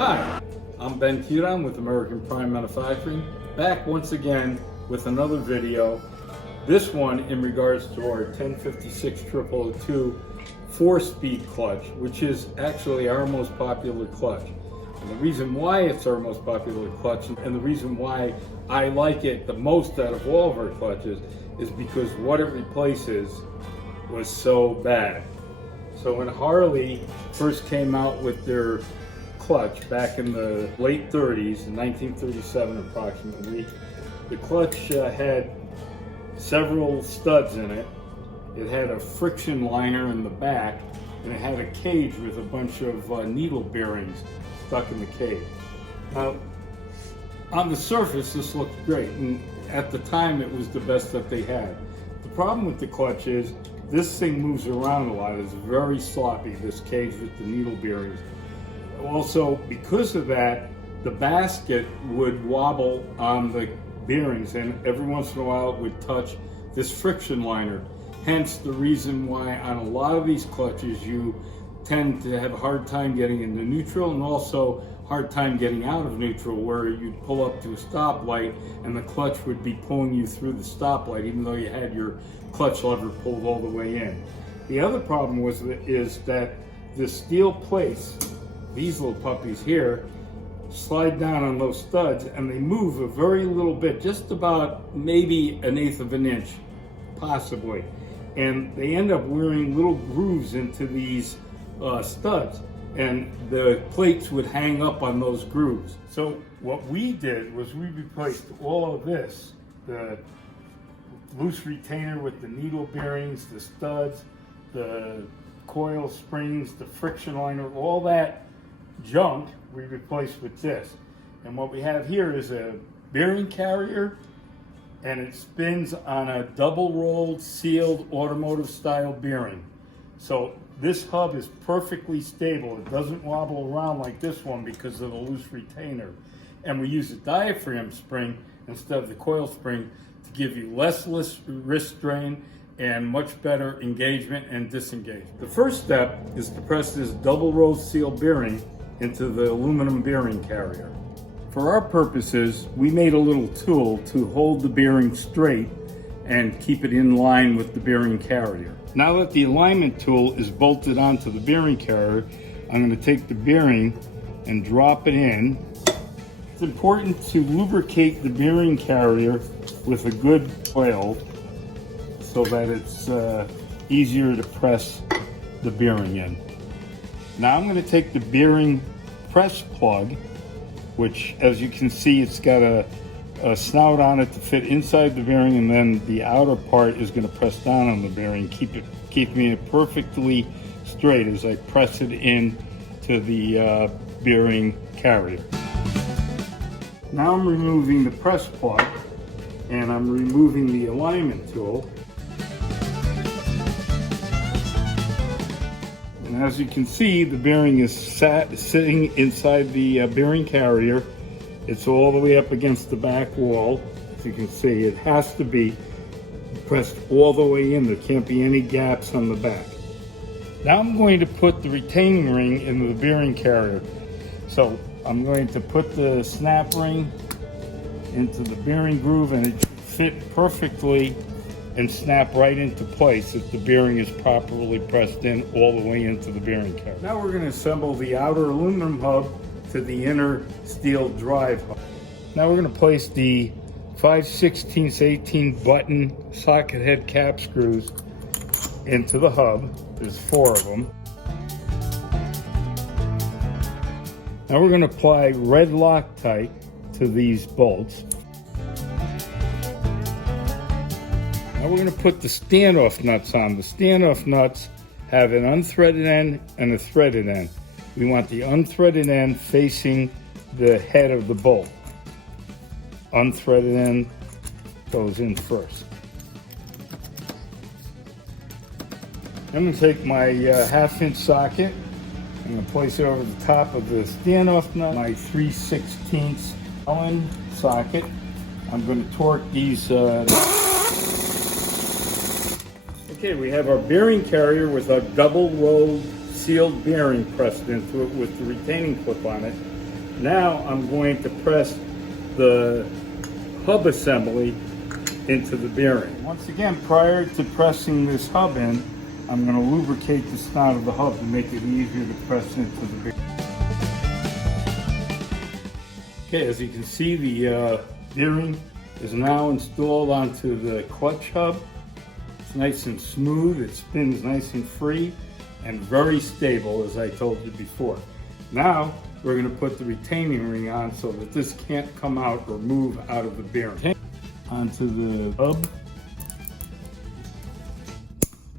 Hi, I'm Ben Cudon with American Prime Manufacturing, back once again with another video. This one in regards to our 1056 002 4-speed clutch, which is actually our most popular clutch. And the reason why it's our most popular clutch, and the reason why I like it the most out of all of our clutches, is because what it replaces was so bad. So when Harley first came out with their clutch back in the late 30s, in 1937 approximately, the clutch had several studs in it. It had a friction liner in the back, and it had a cage with a bunch of needle bearings stuck in the cage. Now, on the surface, this looked great, and at the time, it was the best that they had. The problem with the clutch is this thing moves around a lot. It's very sloppy, this cage with the needle bearings. Also, because of that, the basket would wobble on the bearings, and every once in a while it would touch this friction liner. Hence the reason why on a lot of these clutches you tend to have a hard time getting into neutral, and also hard time getting out of neutral, where you'd pull up to a stoplight and the clutch would be pulling you through the stoplight even though you had your clutch lever pulled all the way in. The other problem is that the steel plates, these little puppies here, slide down on those studs and they move a very little bit, just about maybe 1/8 of an inch, possibly. And they end up wearing little grooves into these studs, and the plates would hang up on those grooves. So what we did was we replaced all of this, the loose retainer with the needle bearings, the studs, the coil springs, the friction liner, all that junk we replaced with this. And what we have here is a bearing carrier, and it spins on a double rolled sealed automotive style bearing. So this hub is perfectly stable. It doesn't wobble around like this one because of the loose retainer. And we use a diaphragm spring instead of the coil spring to give you less wrist strain and much better engagement and disengagement. The first step is to press this double rolled seal bearing into the aluminum bearing carrier. For our purposes, we made a little tool to hold the bearing straight and keep it in line with the bearing carrier. Now that the alignment tool is bolted onto the bearing carrier, I'm going to take the bearing and drop it in. It's important to lubricate the bearing carrier with a good oil so that it's easier to press the bearing in. Now I'm going to take the bearing press plug, which, as you can see, it's got a snout on it to fit inside the bearing, and then the outer part is going to press down on the bearing, keeping it perfectly straight as I press it in to the bearing carrier. Now I'm removing the press plug, and I'm removing the alignment tool. And as you can see, the bearing is sitting inside the bearing carrier. It's all the way up against the back wall. As you can see, it has to be pressed all the way in. There can't be any gaps on the back. Now I'm going to put the retaining ring into the bearing carrier. So I'm going to put the snap ring into the bearing groove, and it should fit perfectly and snap right into place if the bearing is properly pressed in all the way into the bearing carrier. Now we're going to assemble the outer aluminum hub to the inner steel drive hub. Now we're going to place the 5/16 18 button socket head cap screws into the hub. There's 4 of them. Now we're going to apply red Loctite to these bolts. Now we're going to put the standoff nuts on. The standoff nuts have an unthreaded end and a threaded end. We want the unthreaded end facing the head of the bolt. Unthreaded end goes in first. I'm going to take my 1/2 inch socket. I'm going to place it over the top of the standoff nut. My 3/16 Allen socket. I'm going to torque these. Okay, we have our bearing carrier with a double rolled sealed bearing pressed into it with the retaining clip on it. Now I'm going to press the hub assembly into the bearing. Once again, prior to pressing this hub in, I'm going to lubricate the snout of the hub to make it easier to press into the bearing. Okay, as you can see, the bearing is now installed onto the clutch hub. It's nice and smooth, it spins nice and free, and very stable, as I told you before. Now, we're going to put the retaining ring on so that this can't come out or move out of the bearing. Onto the hub,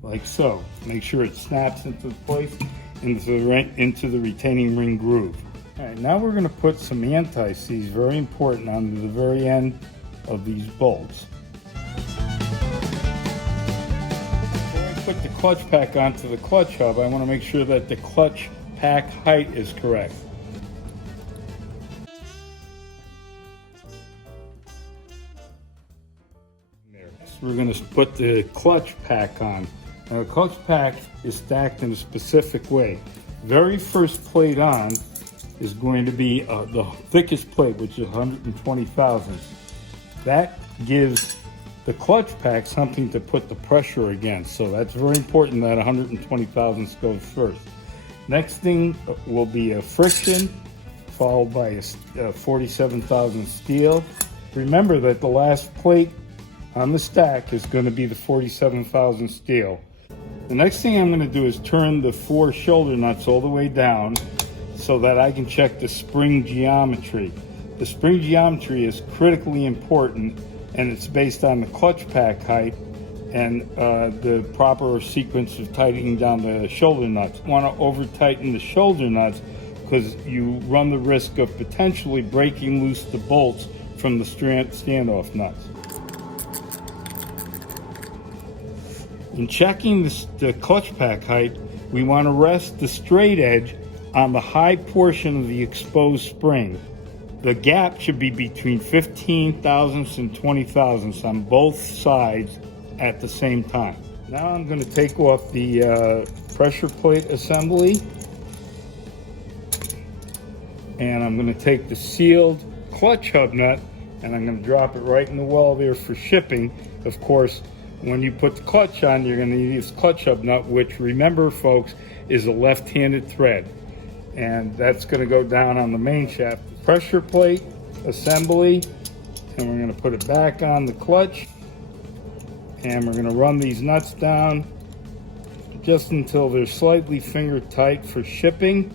like so. Make sure it snaps into place, into the retaining ring groove. All right, now we're going to put some anti-seize, very important, onto the very end of these bolts. Before I put the clutch pack onto the clutch hub, I want to make sure that the clutch pack height is correct. We're going to put the clutch pack on. Now, the clutch pack is stacked in a specific way. Very first plate on is going to be the thickest plate, which is 120 thousandths. That gives the clutch pack something to put the pressure against. So that's very important that 120 thousandths goes first. Next thing will be a friction, followed by a 47 thousandth steel. Remember that the last plate on the stack is going to be the 47 thousandth steel. The next thing I'm going to do is turn the 4 shoulder nuts all the way down so that I can check the spring geometry. The spring geometry is critically important, and it's based on the clutch pack height and the proper sequence of tightening down the shoulder nuts. You want to over tighten the shoulder nuts because you run the risk of potentially breaking loose the bolts from the standoff nuts. In checking the clutch pack height, we want to rest the straight edge on the high portion of the exposed spring. The gap should be between 15 thousandths and 20 thousandths on both sides at the same time. Now I'm going to take off the pressure plate assembly, and I'm going to take the sealed clutch hub nut and I'm going to drop it right in the well there for shipping. Of course, when you put the clutch on, you're going to need this clutch hub nut, which, remember folks, is a left-handed thread. And that's going to go down on the main shaft. Pressure plate assembly, and we're going to put it back on the clutch. And we're going to run these nuts down just until they're slightly finger tight for shipping.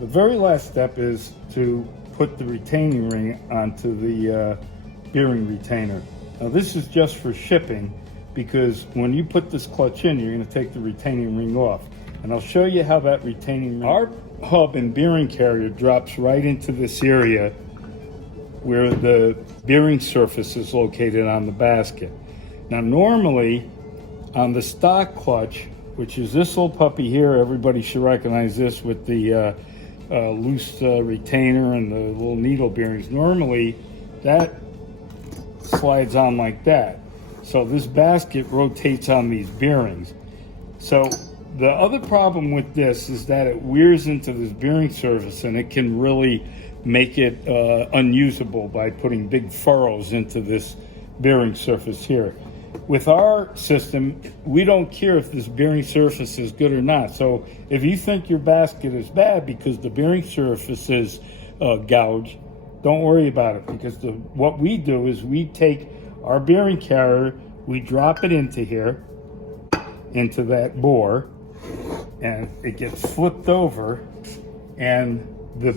The very last step is to put the retaining ring onto the bearing retainer. Now this is just for shipping, because when you put this clutch in, you're going to take the retaining ring off. And I'll show you how that retaining ring... Our hub and bearing carrier drops right into this area where the bearing surface is located on the basket. Now normally, on the stock clutch, which is this little puppy here, everybody should recognize this with the loose retainer and the little needle bearings. Normally, that slides on like that. So this basket rotates on these bearings. So the other problem with this is that it wears into this bearing surface, and it can really make it unusable by putting big furrows into this bearing surface here. With our system, we don't care if this bearing surface is good or not. So if you think your basket is bad because the bearing surface is gouged, don't worry about it, because what we do is we take our bearing carrier, we drop it into here, into that bore, and it gets flipped over, and the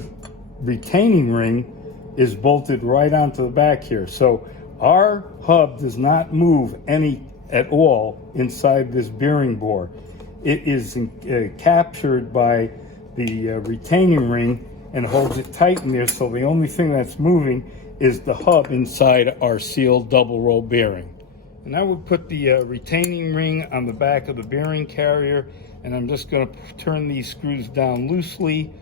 retaining ring is bolted right onto the back here. So our hub does not move any at all inside this bearing bore. It is captured by the retaining ring and holds it tight in there, so the only thing that's moving is the hub inside our sealed double roll bearing. And I would put the retaining ring on the back of the bearing carrier, and I'm just going to turn these screws down loosely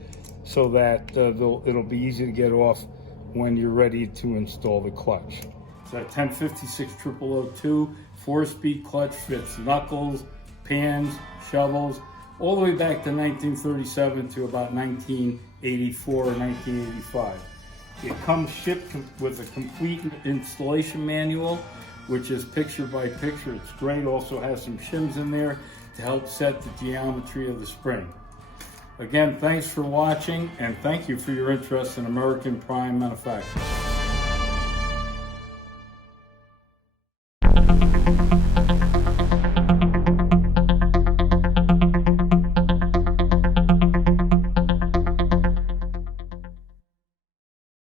so that it'll be easy to get off when you're ready to install the clutch. So that 1056 0002 4-speed clutch fits knuckles, pans, shovels, all the way back to 1937 to about 1984 or 1985. It comes shipped with a complete installation manual, which is picture by picture. It's great. Also has some shims in there to help set the geometry of the spring. Again, thanks for watching, and thank you for your interest in American Prime Manufacturing.